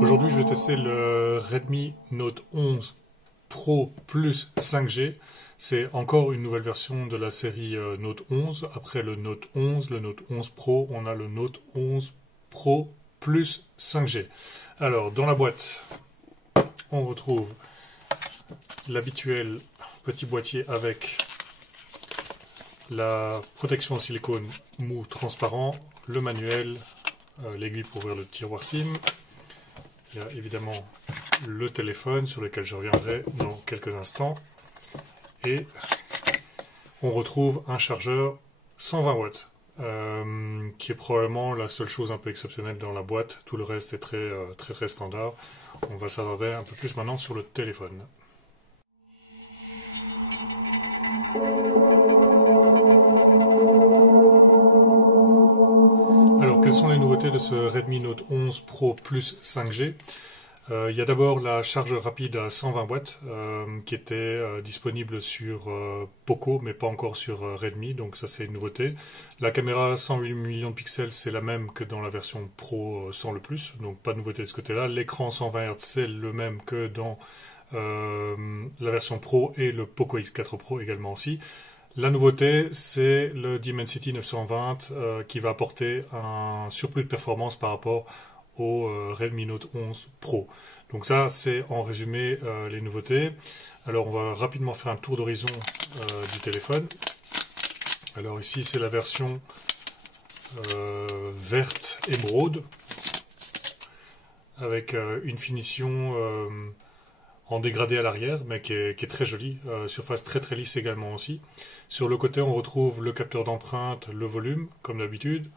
Aujourd'hui, je vais tester le Redmi Note 11 Pro Plus 5G. C'est encore une nouvelle version de la série Note 11. Après le Note 11, le Note 11 Pro, on a le Note 11 Pro Plus 5G. Alors, dans la boîte, on retrouve l'habituel petit boîtier avec la protection en silicone mou transparent, le manuel, l'aiguille pour ouvrir le tiroir SIM. Il y a évidemment le téléphone sur lequel je reviendrai dans quelques instants. Et on retrouve un chargeur 120 watts, qui est probablement la seule chose un peu exceptionnelle dans la boîte. Tout le reste est très standard. On va s'attarder un peu plus maintenant sur le téléphone. Alors, quelles sont les nouveautés de ce Redmi Note 11 Pro Plus 5G? Il y a d'abord la charge rapide à 120 watts qui était disponible sur Poco, mais pas encore sur Redmi, donc ça c'est une nouveauté. La caméra 108 millions de pixels, c'est la même que dans la version Pro sans le plus, donc pas de nouveauté de ce côté-là. L'écran 120 Hz, c'est le même que dans la version Pro et le Poco X4 Pro également aussi. La nouveauté, c'est le Dimensity 920 qui va apporter un surplus de performance par rapport au Redmi Note 11 Pro. Donc ça, c'est en résumé les nouveautés. Alors on va rapidement faire un tour d'horizon du téléphone. Alors ici, c'est la version verte émeraude avec une finition en dégradé à l'arrière, mais qui est très jolie. Surface très lisse également aussi. Sur le côté, on retrouve le capteur d'empreinte, le volume, comme d'habitude.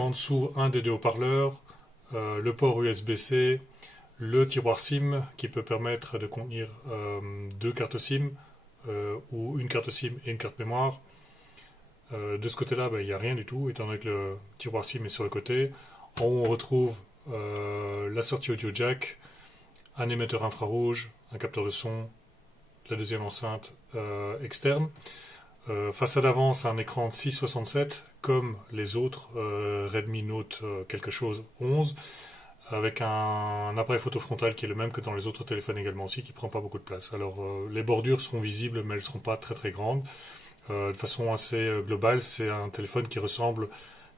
En dessous, un des deux haut-parleurs, le port USB-C, le tiroir SIM qui peut permettre de contenir deux cartes SIM ou une carte SIM et une carte mémoire. De ce côté-là, il n'y a rien du tout, étant donné que le tiroir SIM est sur le côté. En haut, on retrouve la sortie audio jack, un émetteur infrarouge, un capteur de son, la deuxième enceinte externe. Façade avant, c'est un écran de 6,67 comme les autres Redmi Note quelque chose 11, avec un appareil photo frontal qui est le même que dans les autres téléphones également aussi, qui prend pas beaucoup de place. Alors les bordures seront visibles, mais elles seront pas très grandes. De façon assez globale, c'est un téléphone qui ressemble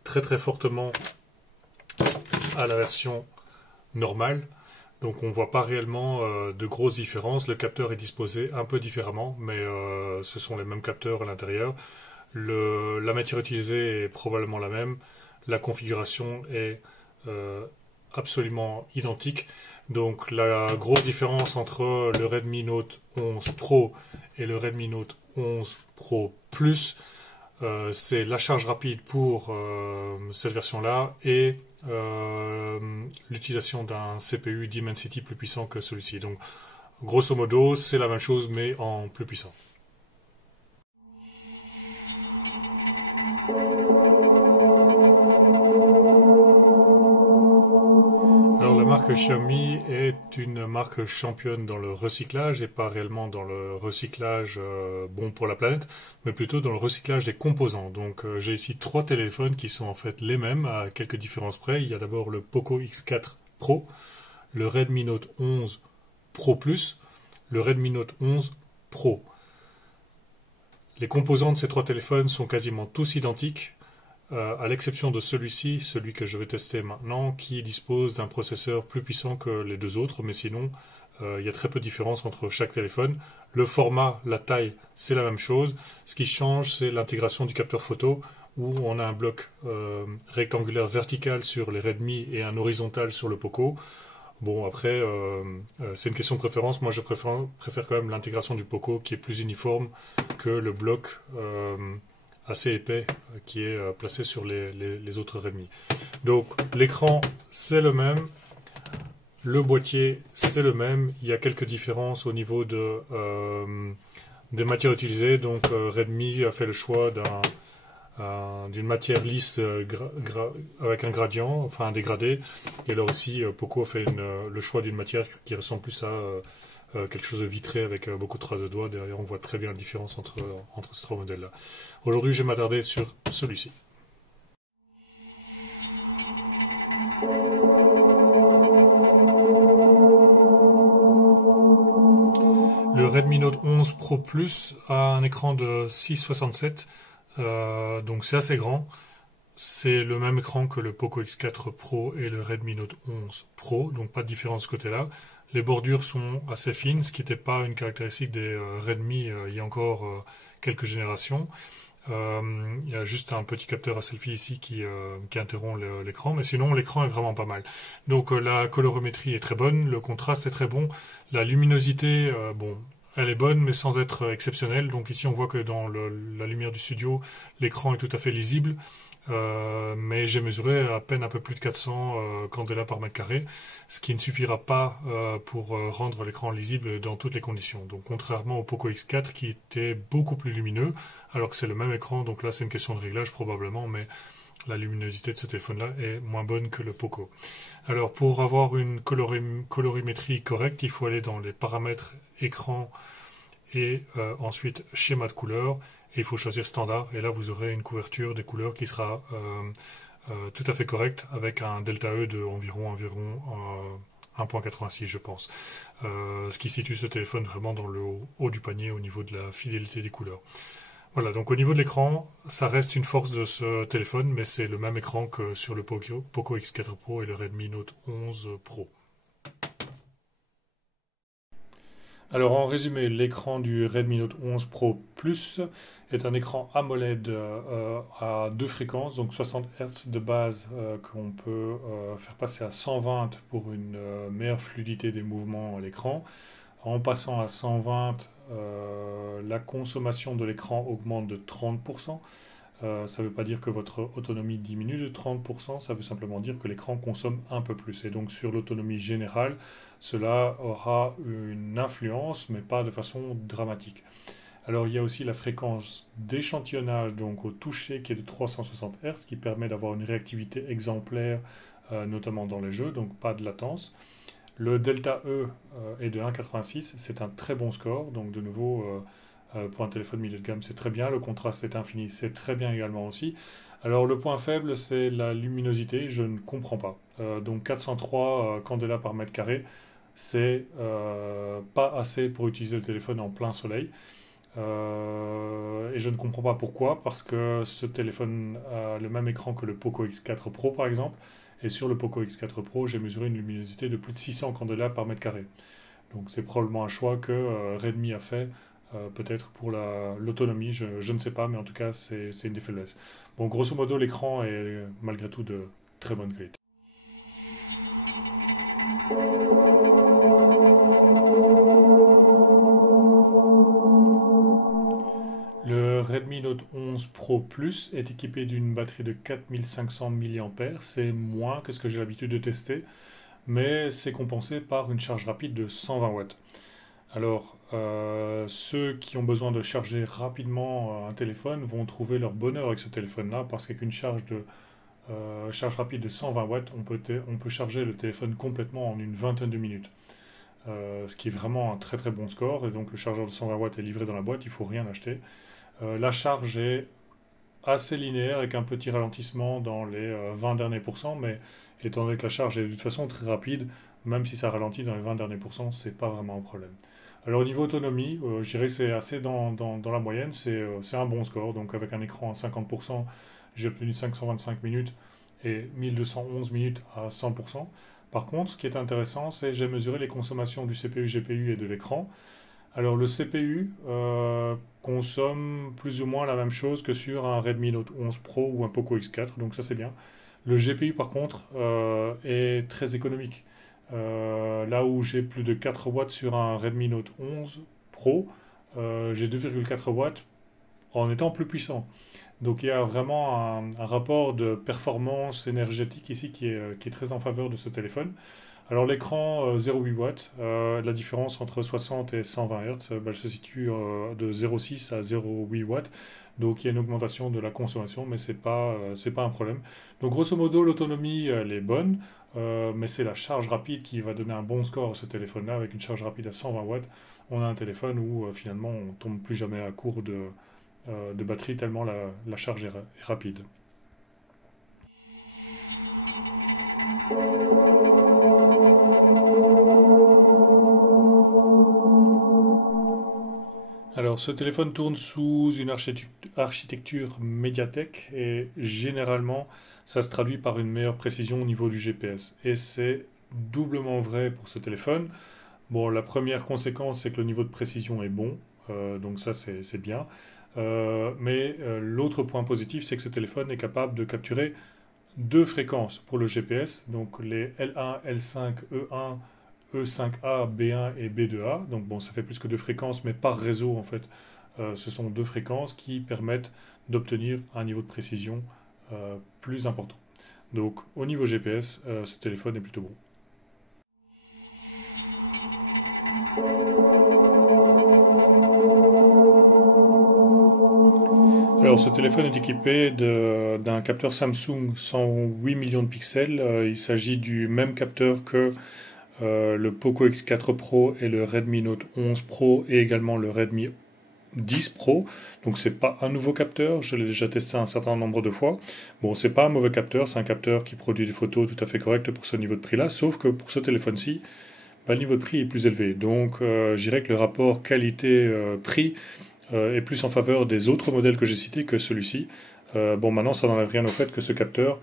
très fortement à la version normale. Donc on ne voit pas réellement de grosses différences. Le capteur est disposé un peu différemment, mais ce sont les mêmes capteurs à l'intérieur. La matière utilisée est probablement la même. La configuration est absolument identique. Donc la grosse différence entre le Redmi Note 11 Pro et le Redmi Note 11 Pro Plus, c'est la charge rapide pour cette version-là et l'utilisation d'un CPU Dimensity plus puissant que celui-ci. Donc, grosso modo, c'est la même chose, mais en plus puissant. Alors, la marque Xiaomi est une marque championne dans le recyclage et pas réellement dans le recyclage bon pour la planète, mais plutôt dans le recyclage des composants. Donc j'ai ici trois téléphones qui sont en fait les mêmes à quelques différences près. Il y a d'abord le Poco X4 Pro, le Redmi Note 11 Pro Plus, le Redmi Note 11 Pro. Les composants de ces trois téléphones sont quasiment tous identiques, à l'exception de celui-ci, celui que je vais tester maintenant, qui dispose d'un processeur plus puissant que les deux autres, mais sinon, il y a très peu de différence entre chaque téléphone. Le format, la taille, c'est la même chose. Ce qui change, c'est l'intégration du capteur photo, où on a un bloc rectangulaire vertical sur les Redmi et un horizontal sur le Poco. Bon, après, c'est une question de préférence. Moi, je préfère quand même l'intégration du Poco, qui est plus uniforme que le bloc assez épais qui est placé sur les autres Redmi. Donc l'écran c'est le même, le boîtier c'est le même, il y a quelques différences au niveau des matières utilisées. Donc Redmi a fait le choix d'une matière lisse avec un gradient, enfin un dégradé, et alors ici Poco a fait le choix d'une matière qui ressemble plus à quelque chose de vitré avec beaucoup de traces de doigts. Derrière on voit très bien la différence entre ces trois modèles là. Aujourd'hui je vais m'attarder sur celui-ci. Redmi Note 11 Pro Plus a un écran de 6,67, donc c'est assez grand. C'est le même écran que le Poco X4 Pro et le Redmi Note 11 Pro, donc pas de différence de ce côté-là. Les bordures sont assez fines, ce qui n'était pas une caractéristique des Redmi il y a encore quelques générations. Il y a juste un petit capteur à selfie ici qui interrompt l'écran, mais sinon l'écran est vraiment pas mal. Donc la colorimétrie est très bonne, le contraste est très bon, la luminosité, bon, elle est bonne mais sans être exceptionnelle. Donc ici on voit que dans la lumière du studio, l'écran est tout à fait lisible. Mais j'ai mesuré à peine un peu plus de 400 candela par mètre carré, ce qui ne suffira pas pour rendre l'écran lisible dans toutes les conditions. Donc contrairement au Poco X4 qui était beaucoup plus lumineux, alors que c'est le même écran, donc là c'est une question de réglage probablement, mais la luminosité de ce téléphone-là est moins bonne que le Poco. Alors pour avoir une colorimétrie correcte, il faut aller dans les paramètres écran et ensuite schéma de couleur. Et il faut choisir standard, et là vous aurez une couverture des couleurs qui sera tout à fait correcte, avec un delta E de environ 1.86 je pense. Ce qui situe ce téléphone vraiment dans le haut du panier au niveau de la fidélité des couleurs. Voilà, donc au niveau de l'écran, ça reste une force de ce téléphone, mais c'est le même écran que sur le Poco X4 Pro et le Redmi Note 11 Pro. Alors en résumé, l'écran du Redmi Note 11 Pro Plus est un écran AMOLED à deux fréquences, donc 60 Hz de base qu'on peut faire passer à 120 pour une meilleure fluidité des mouvements à l'écran. En passant à 120, la consommation de l'écran augmente de 30%. Ça ne veut pas dire que votre autonomie diminue de 30%, ça veut simplement dire que l'écran consomme un peu plus. Et donc sur l'autonomie générale, cela aura une influence, mais pas de façon dramatique. Alors il y a aussi la fréquence d'échantillonnage donc au toucher qui est de 360 Hz, qui permet d'avoir une réactivité exemplaire, notamment dans les jeux, donc pas de latence. Le delta E est de 1,86, c'est un très bon score, donc de nouveau pour un téléphone milieu de gamme c'est très bien, le contraste est infini, c'est très bien également aussi. Alors le point faible c'est la luminosité, je ne comprends pas. Donc 403 candela par mètre carré, c'est pas assez pour utiliser le téléphone en plein soleil. Et je ne comprends pas pourquoi, parce que ce téléphone a le même écran que le Poco X4 Pro par exemple, et sur le Poco X4 Pro j'ai mesuré une luminosité de plus de 600 candela par mètre carré. Donc c'est probablement un choix que Redmi a fait, peut-être pour l'autonomie, je ne sais pas, mais en tout cas c'est une des faiblesses. Bon, grosso modo l'écran est malgré tout de très bonne qualité. Le Redmi Note 11 Pro Plus est équipé d'une batterie de 4500 mAh, c'est moins que ce que j'ai l'habitude de tester, mais c'est compensé par une charge rapide de 120 watts. Alors, ceux qui ont besoin de charger rapidement un téléphone vont trouver leur bonheur avec ce téléphone-là, parce qu'avec une charge rapide de 120 watts, on peut charger le téléphone complètement en une vingtaine de minutes. Ce qui est vraiment un très très bon score, et donc le chargeur de 120 watts est livré dans la boîte, il ne faut rien acheter. La charge est assez linéaire avec un petit ralentissement dans les 20 derniers pourcents, mais étant donné que la charge est de toute façon très rapide, même si ça ralentit dans les 20 derniers pourcents, c'est pas vraiment un problème. Alors au niveau autonomie, je dirais que c'est assez dans la moyenne, c'est un bon score, donc avec un écran à 50%, j'ai obtenu 525 minutes et 1211 minutes à 100%. Par contre, ce qui est intéressant, c'est que j'ai mesuré les consommations du CPU, GPU et de l'écran. Alors le CPU consomme plus ou moins la même chose que sur un Redmi Note 11 Pro ou un Poco X4, donc ça c'est bien. Le GPU par contre est très économique. Là où j'ai plus de 4 watts sur un Redmi Note 11 Pro, j'ai 2,4 watts en étant plus puissant. Donc il y a vraiment un rapport de performance énergétique ici qui est très en faveur de ce téléphone. Alors l'écran 0,8 watts, la différence entre 60 et 120 Hz, elle se situe de 0,6 à 0,8 watts. Donc il y a une augmentation de la consommation, mais c'est pas un problème. Donc grosso modo, l'autonomie elle est bonne, mais c'est la charge rapide qui va donner un bon score à ce téléphone-là. Avec une charge rapide à 120 watts, on a un téléphone où finalement on tombe plus jamais à court de batterie tellement la charge est rapide. Alors, ce téléphone tourne sous une architecture Mediatek et généralement, ça se traduit par une meilleure précision au niveau du GPS. Et c'est doublement vrai pour ce téléphone. Bon, la première conséquence, c'est que le niveau de précision est bon, donc ça c'est bien. Mais l'autre point positif, c'est que ce téléphone est capable de capturer deux fréquences pour le GPS, donc les L1, L5, E1, E5A, B1 et B2A. Donc bon, ça fait plus que deux fréquences, mais par réseau en fait, ce sont deux fréquences qui permettent d'obtenir un niveau de précision plus important. Donc au niveau GPS, ce téléphone est plutôt bon. Alors, ce téléphone est équipé d'un capteur Samsung 108 millions de pixels. Il s'agit du même capteur que le Poco X4 Pro et le Redmi Note 11 Pro et également le Redmi 10 Pro. Donc, c'est pas un nouveau capteur. Je l'ai déjà testé un certain nombre de fois. Bon, c'est pas un mauvais capteur. C'est un capteur qui produit des photos tout à fait correctes pour ce niveau de prix-là. Sauf que pour ce téléphone-ci, bah, le niveau de prix est plus élevé. Donc, je dirais que le rapport qualité-prix est plus en faveur des autres modèles que j'ai cités que celui-ci. Bon, maintenant, ça n'enlève rien au fait que ce capteur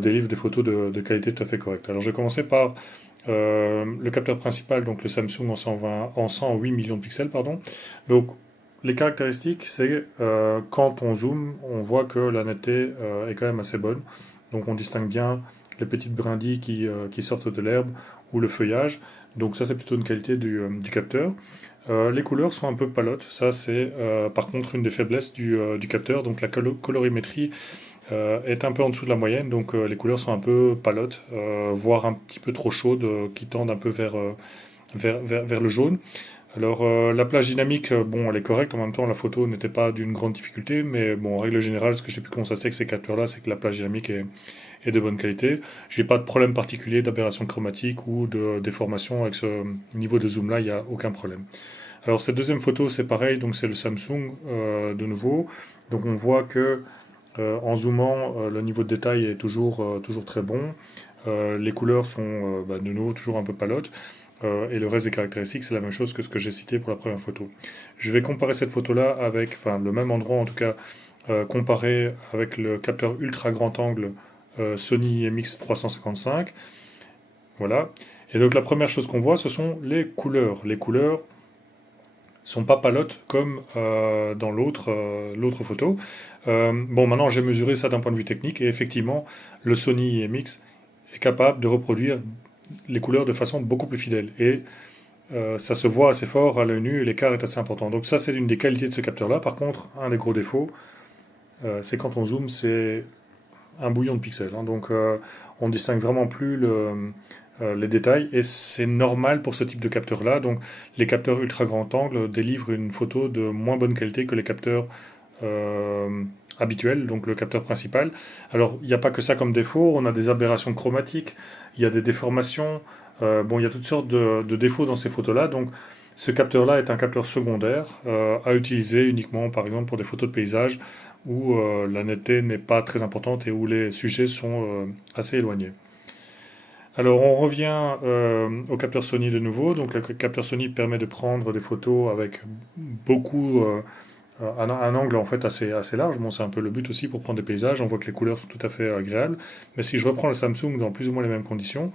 délivre des photos de qualité tout à fait correcte. Alors, je vais commencer par le capteur principal, donc le Samsung en 108 millions de pixels, pardon. Donc, les caractéristiques, c'est quand on zoome, on voit que la netteté est quand même assez bonne. Donc, on distingue bien les petites brindilles qui sortent de l'herbe ou le feuillage. Donc, ça, c'est plutôt une qualité du capteur. Les couleurs sont un peu palotes, ça c'est par contre une des faiblesses du capteur, donc la colorimétrie est un peu en dessous de la moyenne, donc les couleurs sont un peu palotes, voire un petit peu trop chaudes, qui tendent un peu vers le jaune. Alors la plage dynamique, bon elle est correcte, en même temps la photo n'était pas d'une grande difficulté, mais bon en règle générale ce que j'ai pu constater avec ces capteurs-là, c'est que la plage dynamique est de bonne qualité. J'ai pas de problème particulier d'aberration chromatique ou de déformation avec ce niveau de zoom là, il n'y a aucun problème. Alors cette deuxième photo c'est pareil, donc c'est le Samsung de nouveau. Donc on voit que en zoomant le niveau de détail est toujours très bon. Les couleurs sont de nouveau toujours un peu palotes. Et le reste des caractéristiques c'est la même chose que ce que j'ai cité pour la première photo. Je vais comparer cette photo-là avec, enfin le même endroit en tout cas, comparé avec le capteur ultra grand angle Sony MX355. Voilà. Et donc la première chose qu'on voit, ce sont les couleurs. Les couleurs sont pas palotes comme dans l'autre photo. Bon, maintenant j'ai mesuré ça d'un point de vue technique et effectivement, le Sony IMX est capable de reproduire les couleurs de façon beaucoup plus fidèle. Et ça se voit assez fort à l'œil nu et l'écart est assez important. Donc ça, c'est une des qualités de ce capteur-là. Par contre, un des gros défauts, c'est quand on zoome, c'est un bouillon de pixels. Hein. Donc on distingue vraiment plus les détails et c'est normal pour ce type de capteur-là. Donc les capteurs ultra grand angle délivrent une photo de moins bonne qualité que les capteurs habituels, donc le capteur principal. Alors il n'y a pas que ça comme défaut, on a des aberrations chromatiques, il y a des déformations, bon il y a toutes sortes de défauts dans ces photos-là. Donc ce capteur-là est un capteur secondaire à utiliser uniquement par exemple pour des photos de paysage où la netteté n'est pas très importante et où les sujets sont assez éloignés. Alors on revient au capteur Sony de nouveau. Donc le capteur Sony permet de prendre des photos avec beaucoup un angle en fait assez large. Bon, c'est un peu le but aussi pour prendre des paysages. On voit que les couleurs sont tout à fait agréables. Mais si je reprends le Samsung dans plus ou moins les mêmes conditions,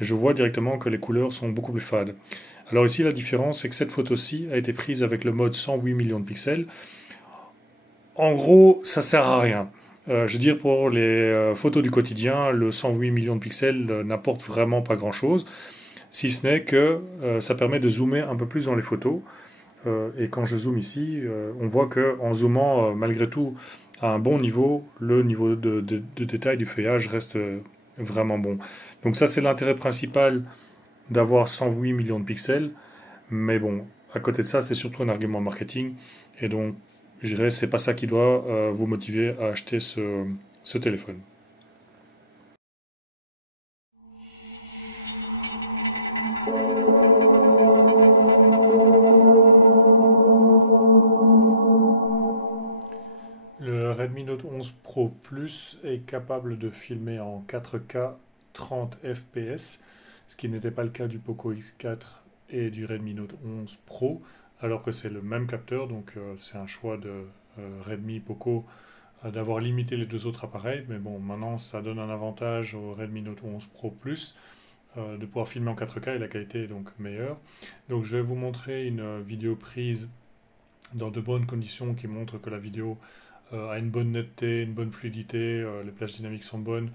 je vois directement que les couleurs sont beaucoup plus fades. Alors ici la différence c'est que cette photo-ci a été prise avec le mode 108 millions de pixels. En gros, ça sert à rien. Je veux dire, pour les photos du quotidien, le 108 millions de pixels n'apporte vraiment pas grand-chose, si ce n'est que ça permet de zoomer un peu plus dans les photos. Et quand je zoome ici, on voit que en zoomant malgré tout à un bon niveau, le niveau de détail du feuillage reste vraiment bon. Donc ça, c'est l'intérêt principal d'avoir 108 millions de pixels. Mais bon, à côté de ça, c'est surtout un argument marketing. Et donc, je dirais, c'est pas ça qui doit vous motiver à acheter ce téléphone. Le Redmi Note 11 Pro Plus est capable de filmer en 4K 30 fps, ce qui n'était pas le cas du Poco X4 et du Redmi Note 11 Pro, alors que c'est le même capteur, donc c'est un choix de Redmi Poco d'avoir limité les deux autres appareils, mais bon, maintenant ça donne un avantage au Redmi Note 11 Pro Plus de pouvoir filmer en 4K et la qualité est donc meilleure. Donc je vais vous montrer une vidéo prise dans de bonnes conditions qui montre que la vidéo a une bonne netteté, une bonne fluidité, les plages dynamiques sont bonnes,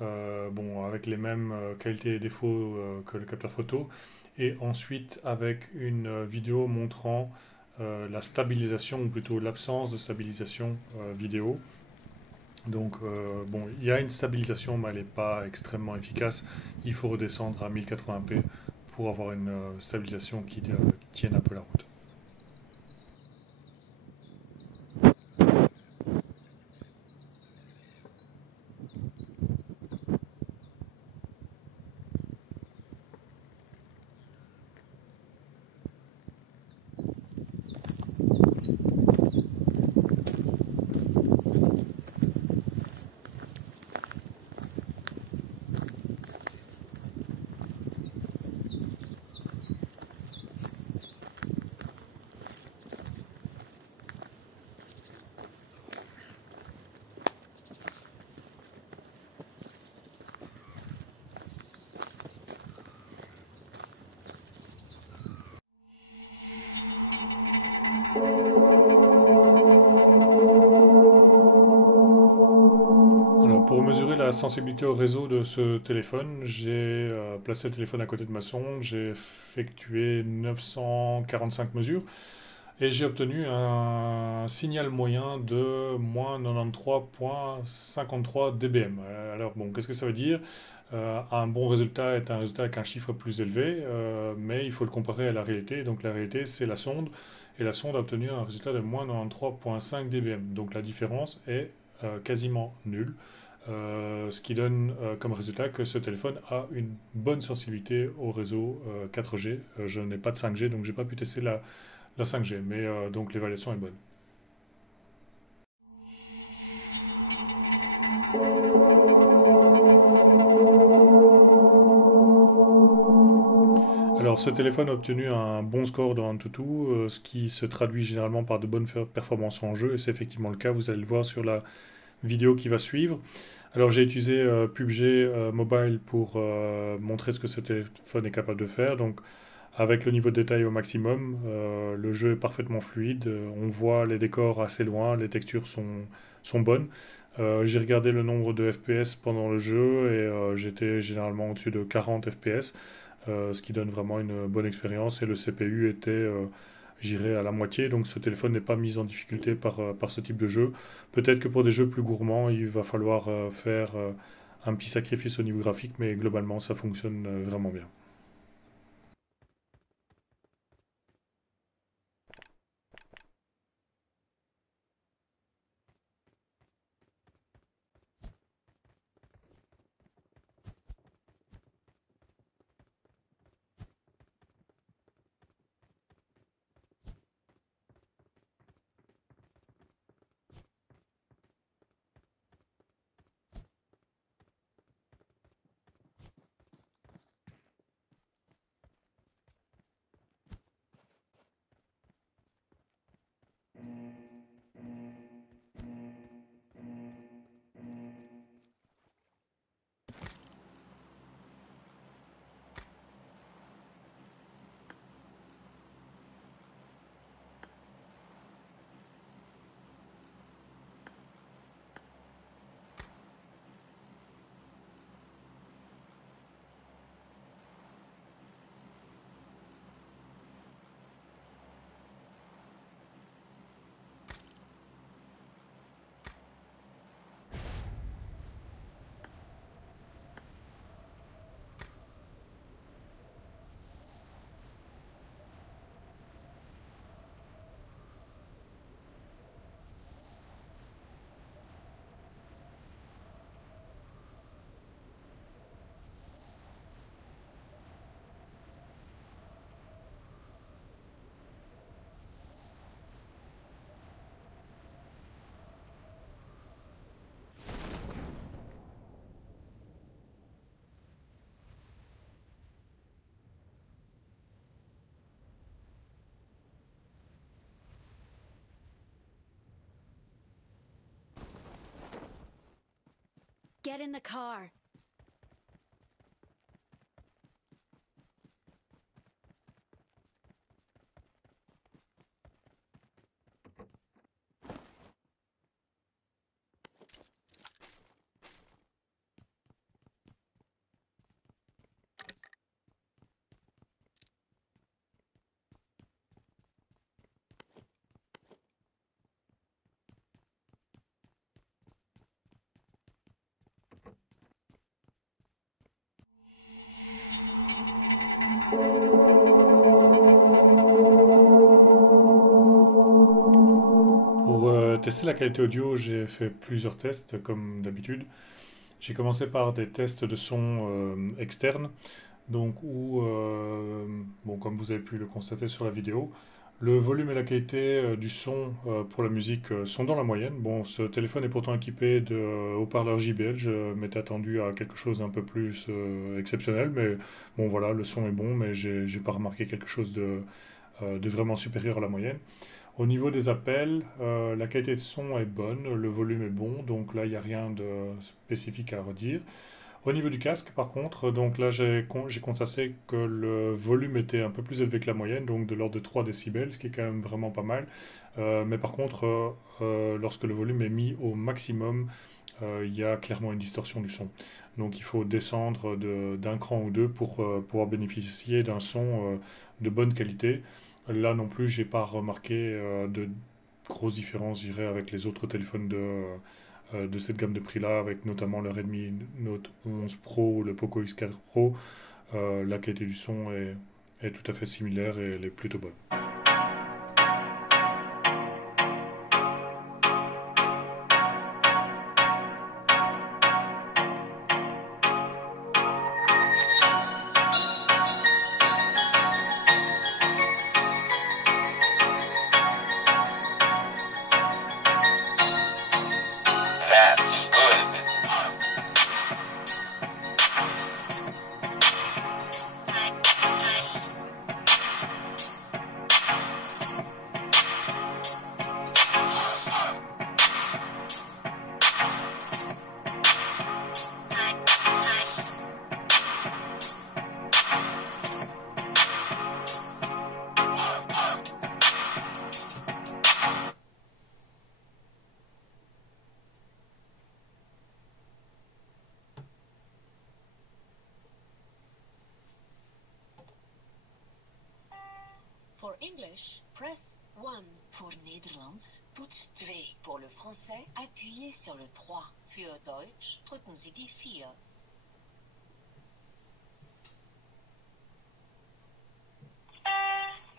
bon, avec les mêmes qualités et défauts que le capteur photo. Et ensuite avec une vidéo montrant la stabilisation, ou plutôt l'absence de stabilisation vidéo. Donc, bon, il y a une stabilisation, mais elle n'est pas extrêmement efficace. Il faut redescendre à 1080p pour avoir une stabilisation qui tienne un peu la route. Alors, pour mesurer la sensibilité au réseau de ce téléphone, j'ai placé le téléphone à côté de ma sonde, j'ai effectué 945 mesures et j'ai obtenu un signal moyen de moins 93,53 dBm. Alors bon, qu'est-ce que ça veut dire? Un bon résultat est un résultat avec un chiffre plus élevé, mais il faut le comparer à la réalité. Donc la réalité, c'est la sonde, et la sonde a obtenu un résultat de moins 93,5 dBm. Donc la différence est quasiment nulle. Ce qui donne comme résultat que ce téléphone a une bonne sensibilité au réseau 4G. Je n'ai pas de 5G, donc j'ai pas pu tester la 5G, mais donc l'évaluation est bonne. Alors ce téléphone a obtenu un bon score dans AnTuTu, ce qui se traduit généralement par de bonnes performances en jeu, et c'est effectivement le cas, vous allez le voir sur la vidéo qui va suivre. Alors j'ai utilisé PUBG Mobile pour montrer ce que ce téléphone est capable de faire. Donc avec le niveau de détail au maximum, le jeu est parfaitement fluide, on voit les décors assez loin, les textures sont bonnes. J'ai regardé le nombre de FPS pendant le jeu et j'étais généralement au-dessus de 40 FPS, ce qui donne vraiment une bonne expérience et le CPU était j'irai à la moitié, donc ce téléphone n'est pas mis en difficulté par ce type de jeu. Peut-être que pour des jeux plus gourmands, il va falloir faire un petit sacrifice au niveau graphique, mais globalement, ça fonctionne vraiment bien. Get in the car. Pour tester la qualité audio, j'ai fait plusieurs tests comme d'habitude. J'ai commencé par des tests de son externes, donc où, bon, comme vous avez pu le constater sur la vidéo, le volume et la qualité du son pour la musique sont dans la moyenne. Bon, ce téléphone est pourtant équipé de haut-parleurs JBL, je m'étais attendu à quelque chose d'un peu plus exceptionnel, mais bon voilà, le son est bon, mais j'ai pas remarqué quelque chose de vraiment supérieur à la moyenne. Au niveau des appels, la qualité de son est bonne, le volume est bon, donc là il n'y a rien de spécifique à redire. Au niveau du casque, par contre, donc là j'ai constaté que le volume était un peu plus élevé que la moyenne, donc de l'ordre de 3 décibels, ce qui est quand même vraiment pas mal. Mais par contre, lorsque le volume est mis au maximum, il y a clairement une distorsion du son. Donc il faut descendre d'un cran ou deux pour pouvoir bénéficier d'un son de bonne qualité. Là non plus, j'ai pas remarqué de grosses différences, je dirais, avec les autres téléphones de cette gamme de prix-là, avec notamment le Redmi Note 11 Pro ou le Poco X4 Pro. La qualité du son est tout à fait similaire et elle est plutôt bonne. For English, press 1. Pour Nederlands, toets 2. Pour le français, appuyez sur le 3. Für Deutsch, drücken Sie die 4.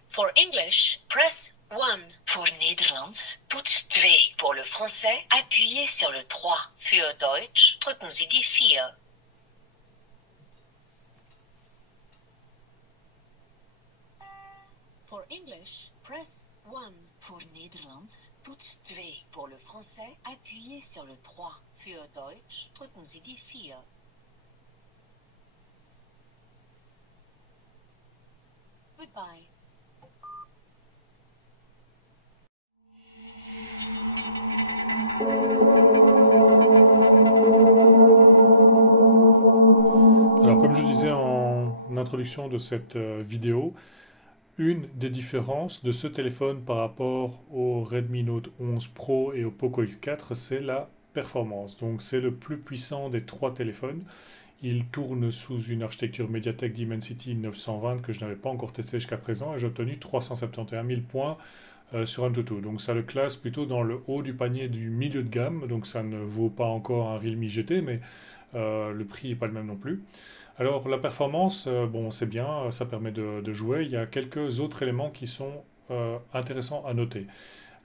For English, press 1. Pour Nederlands, toets 2. Pour le français, appuyez sur le 3. Für Deutsch, drücken Sie die 4. For English, press 1. Pour Nederlands, toets 2. Pour le français, appuyez sur le 3. Für Deutsch, drücken Sie die 4. Goodbye. Alors comme je disais en introduction de cette vidéo, une des différences de ce téléphone par rapport au Redmi Note 11 Pro et au Poco X4, c'est la performance. Donc c'est le plus puissant des trois téléphones. Il tourne sous une architecture Mediatek Dimensity 920 que je n'avais pas encore testé jusqu'à présent et j'ai obtenu 371 000 points sur AnTuTu. Donc ça le classe plutôt dans le haut du panier du milieu de gamme. Donc ça ne vaut pas encore un Realme GT, mais le prix n'est pas le même non plus. Alors la performance, bon c'est bien, ça permet de jouer. Il y a quelques autres éléments qui sont intéressants à noter.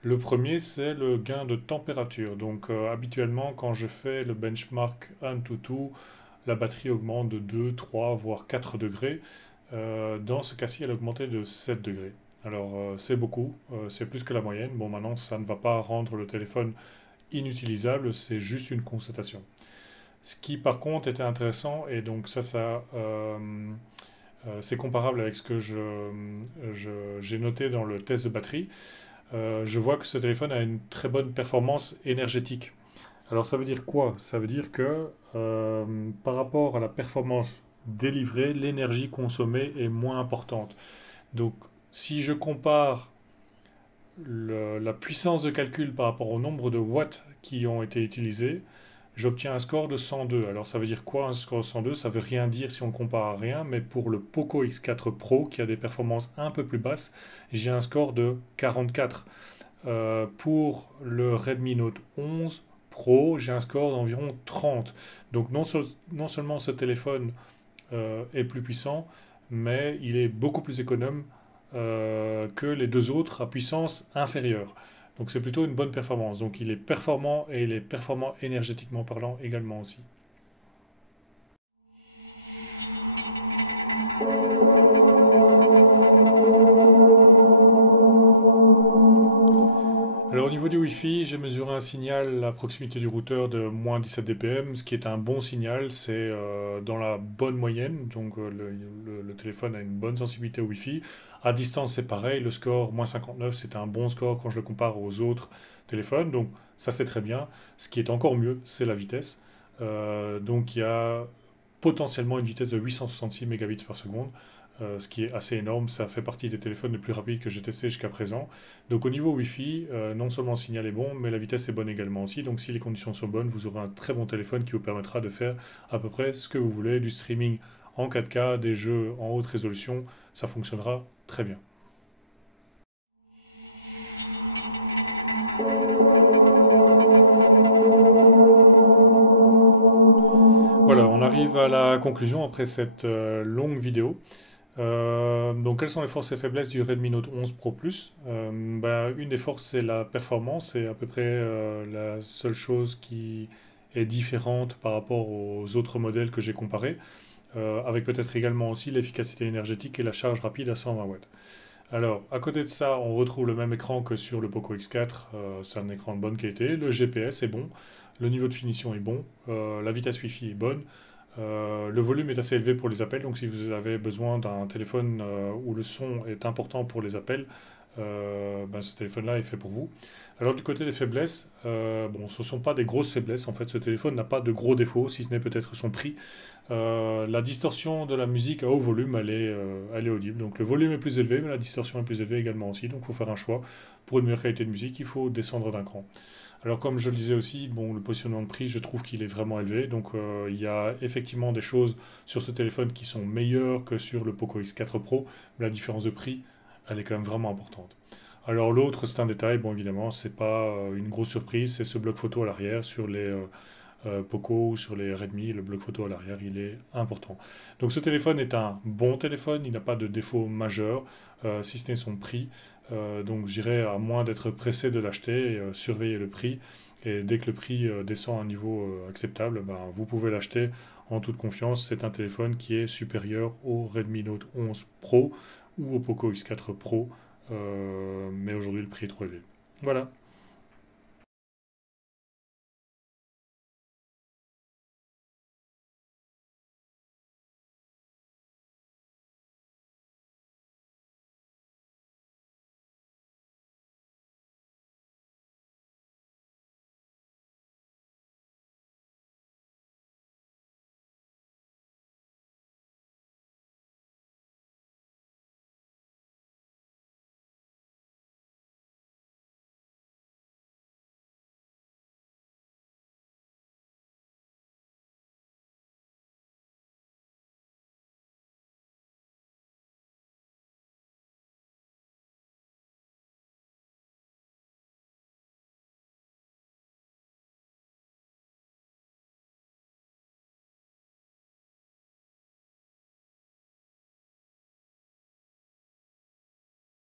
Le premier, c'est le gain de température. Donc habituellement, quand je fais le benchmark AnTuTu, la batterie augmente de 2, 3, voire 4 degrés. Dans ce cas-ci, elle a augmenté de 7 degrés. Alors c'est beaucoup, c'est plus que la moyenne. Bon maintenant, ça ne va pas rendre le téléphone inutilisable, c'est juste une constatation. Ce qui par contre était intéressant, et donc c'est comparable avec ce que j'ai noté dans le test de batterie, je vois que ce téléphone a une très bonne performance énergétique. Alors ça veut dire quoi? Ça veut dire que par rapport à la performance délivrée, l'énergie consommée est moins importante. Donc si je compare la puissance de calcul par rapport au nombre de watts qui ont été utilisés, j'obtiens un score de 102. Alors ça veut dire quoi un score de 102? Ça veut rien dire si on compare à rien, mais pour le Poco X4 Pro qui a des performances un peu plus basses, j'ai un score de 44. Pour le Redmi Note 11 Pro, j'ai un score d'environ 30. Donc non seulement ce téléphone est plus puissant, mais il est beaucoup plus économe que les deux autres à puissance inférieure. Donc c'est plutôt une bonne performance. Donc il est performant et il est performant énergétiquement parlant également aussi. Alors au niveau du Wi-Fi, j'ai mesuré un signal à proximité du routeur de moins 17 dBm, ce qui est un bon signal, c'est dans la bonne moyenne, donc le téléphone a une bonne sensibilité au Wi-Fi. À distance c'est pareil, le score moins 59 c'est un bon score quand je le compare aux autres téléphones, donc ça c'est très bien. Ce qui est encore mieux, c'est la vitesse. Donc il y a potentiellement une vitesse de 866 mégabits par seconde, ce qui est assez énorme. Ça fait partie des téléphones les plus rapides que j'ai testés jusqu'à présent. Donc au niveau Wi-Fi, non seulement le signal est bon, mais la vitesse est bonne également aussi. Donc si les conditions sont bonnes, vous aurez un très bon téléphone qui vous permettra de faire à peu près ce que vous voulez, du streaming en 4K, des jeux en haute résolution, ça fonctionnera très bien. Voilà, on arrive à la conclusion après cette longue vidéo. Donc, quelles sont les forces et faiblesses du Redmi Note 11 Pro Plus? Une des forces, c'est la performance. C'est à peu près la seule chose qui est différente par rapport aux autres modèles que j'ai comparés, avec peut-être également aussi l'efficacité énergétique et la charge rapide à 120 watts. Alors, à côté de ça, on retrouve le même écran que sur le Poco X4. C'est un écran de bonne qualité. Le GPS est bon. Le niveau de finition est bon. La vitesse Wi-Fi est bonne. Le volume est assez élevé pour les appels, donc si vous avez besoin d'un téléphone où le son est important pour les appels, ce téléphone-là est fait pour vous. Alors du côté des faiblesses, ce ne sont pas des grosses faiblesses, en fait ce téléphone n'a pas de gros défauts, si ce n'est peut-être son prix. La distorsion de la musique à haut volume, elle est audible, donc le volume est plus élevé, mais la distorsion est plus élevée également aussi, donc il faut faire un choix. Pour une meilleure qualité de musique, il faut descendre d'un cran. Alors comme je le disais aussi, bon, le positionnement de prix, je trouve qu'il est vraiment élevé. Donc il y a effectivement des choses sur ce téléphone qui sont meilleures que sur le Poco X4 Pro, mais la différence de prix, elle est quand même vraiment importante. Alors l'autre, c'est un détail, bon évidemment, c'est pas une grosse surprise, c'est ce bloc photo à l'arrière sur les Poco ou sur les Redmi, le bloc photo à l'arrière, il est important. Donc ce téléphone est un bon téléphone, il n'a pas de défaut majeur, si ce n'est son prix. Donc j'irai à moins d'être pressé de l'acheter, et, surveiller le prix. Et dès que le prix descend à un niveau acceptable, vous pouvez l'acheter en toute confiance. C'est un téléphone qui est supérieur au Redmi Note 11 Pro ou au Poco X4 Pro. Mais aujourd'hui, le prix est trop élevé. Voilà.